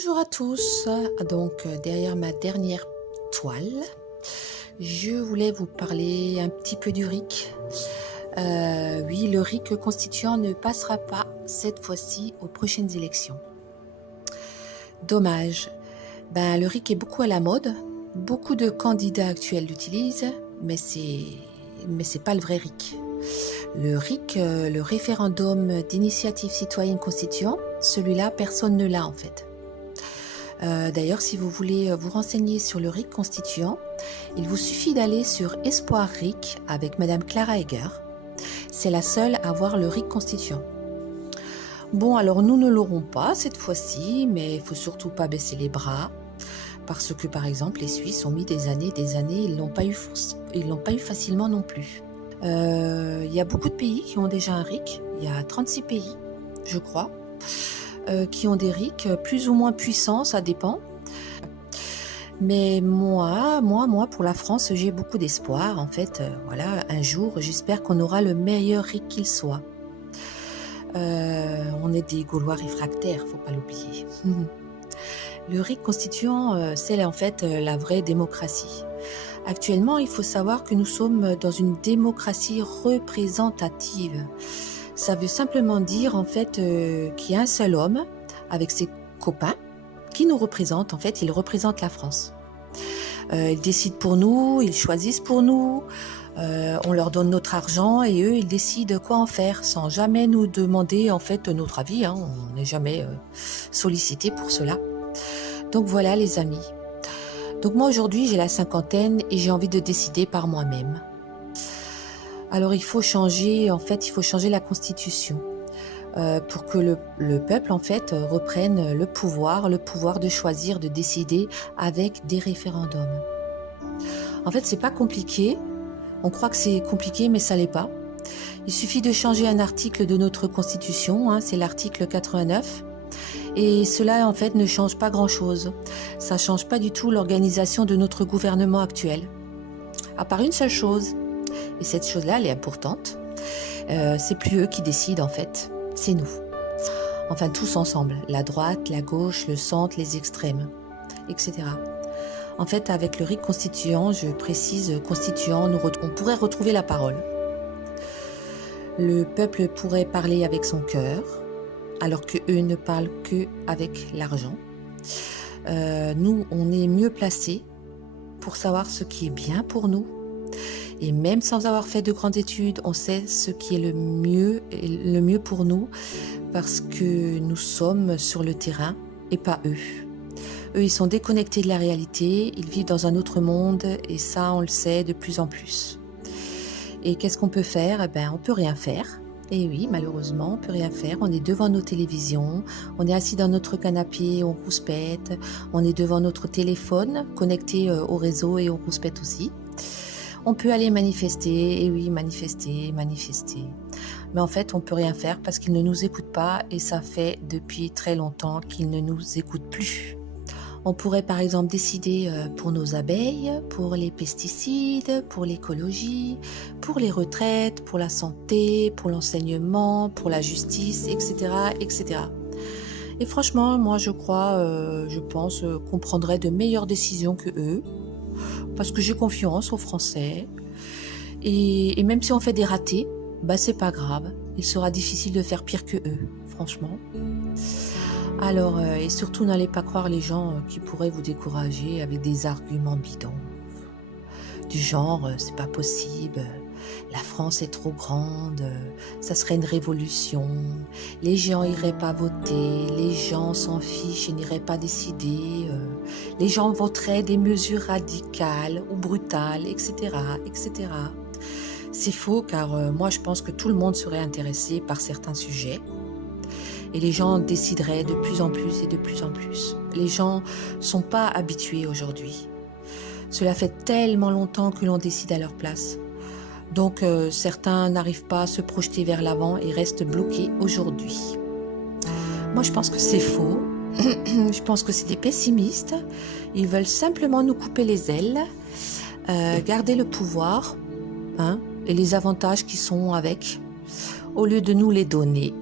Bonjour à tous. Donc, derrière ma dernière toile, je voulais vous parler un petit peu du RIC. Oui, le RIC constituant ne passera pas cette fois-ci aux prochaines élections. Dommage. Le RIC est beaucoup à la mode. Beaucoup de candidats actuels l'utilisent, mais c'est pas le vrai RIC. Le RIC, le référendum d'initiative citoyenne constituant, celui-là, personne ne l'a en fait. D'ailleurs, si vous voulez vous renseigner sur le RIC constituant, il vous suffit d'aller sur Espoir RIC avec Madame Clara Egger. C'est la seule à avoir le RIC constituant. Bon, alors nous ne l'aurons pas cette fois-ci, mais il ne faut surtout pas baisser les bras, parce que par exemple, les Suisses ont mis des années, ils l'ont pas eu facilement non plus. Il y a beaucoup de pays qui ont déjà un RIC, il y a 36 pays, je crois, qui ont des RIC plus ou moins puissants, ça dépend. Mais moi, pour la France, j'ai beaucoup d'espoir. En fait, voilà, un jour, j'espère qu'on aura le meilleur RIC qu'il soit. On est des Gaulois réfractaires, faut pas l'oublier. Le RIC constituant, c'est en fait la vraie démocratie. Actuellement, il faut savoir que nous sommes dans une démocratie représentative. Ça veut simplement dire en fait qu'il y a un seul homme avec ses copains qui nous représente. En fait, il représente la France. Ils décident pour nous, ils choisissent pour nous, on leur donne notre argent et eux, ils décident quoi en faire sans jamais nous demander en fait notre avis. On n'est jamais sollicité pour cela. Donc voilà les amis. Donc moi aujourd'hui, j'ai la cinquantaine et j'ai envie de décider par moi-même. Alors il faut changer, en fait, il faut changer la Constitution pour que le peuple, en fait, reprenne le pouvoir de choisir, de décider avec des référendums. En fait, c'est pas compliqué. On croit que c'est compliqué, mais ça l'est pas. Il suffit de changer un article de notre Constitution, c'est l'article 89. Et cela, en fait, ne change pas grand-chose. Ça change pas du tout l'organisation de notre gouvernement actuel. À part une seule chose. Et cette chose-là, elle est importante. C'est plus eux qui décident, en fait. C'est nous. Enfin, tous ensemble. La droite, la gauche, le centre, les extrêmes, etc. En fait, avec le RIC constituant, je précise constituant, on pourrait retrouver la parole. Le peuple pourrait parler avec son cœur, alors qu'eux ne parlent qu'avec l'argent. Nous, on est mieux placés pour savoir ce qui est bien pour nous. Et même sans avoir fait de grandes études, on sait ce qui est le mieux pour nous parce que nous sommes sur le terrain et pas eux. Eux, ils sont déconnectés de la réalité, ils vivent dans un autre monde et ça, on le sait de plus en plus. Et qu'est-ce qu'on peut faire ? On peut rien faire. Et oui, malheureusement, on peut rien faire. On est devant nos télévisions, on est assis dans notre canapé, on rouspète, on est devant notre téléphone, connecté au réseau et on rouspète aussi. On peut aller manifester, et oui, manifester. Mais en fait, on ne peut rien faire parce qu'ils ne nous écoutent pas et ça fait depuis très longtemps qu'ils ne nous écoutent plus. On pourrait par exemple décider pour nos abeilles, pour les pesticides, pour l'écologie, pour les retraites, pour la santé, pour l'enseignement, pour la justice, etc., etc. Et franchement, moi je pense qu'on prendrait de meilleures décisions que eux. Parce que j'ai confiance aux Français. Et même si on fait des ratés, c'est pas grave. Il sera difficile de faire pire que eux, franchement. Alors, et surtout, n'allez pas croire les gens qui pourraient vous décourager avec des arguments bidons. Du genre, c'est pas possible, la France est trop grande, ça serait une révolution, les gens iraient pas voter, les gens s'en fichent et n'iraient pas décider, les gens voteraient des mesures radicales ou brutales, etc., etc. C'est faux car moi je pense que tout le monde serait intéressé par certains sujets et les gens décideraient de plus en plus et de plus en plus. Les gens sont pas habitués aujourd'hui. Cela fait tellement longtemps que l'on décide à leur place. Donc certains n'arrivent pas à se projeter vers l'avant et restent bloqués aujourd'hui. Moi je pense que c'est faux. Je pense que c'est des pessimistes. Ils veulent simplement nous couper les ailes, garder le pouvoir et les avantages qui sont avec, au lieu de nous les donner,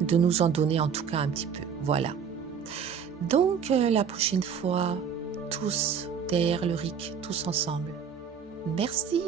de nous en donner en tout cas un petit peu. Voilà. Donc la prochaine fois, tous derrière le RIC, tous ensemble. Merci.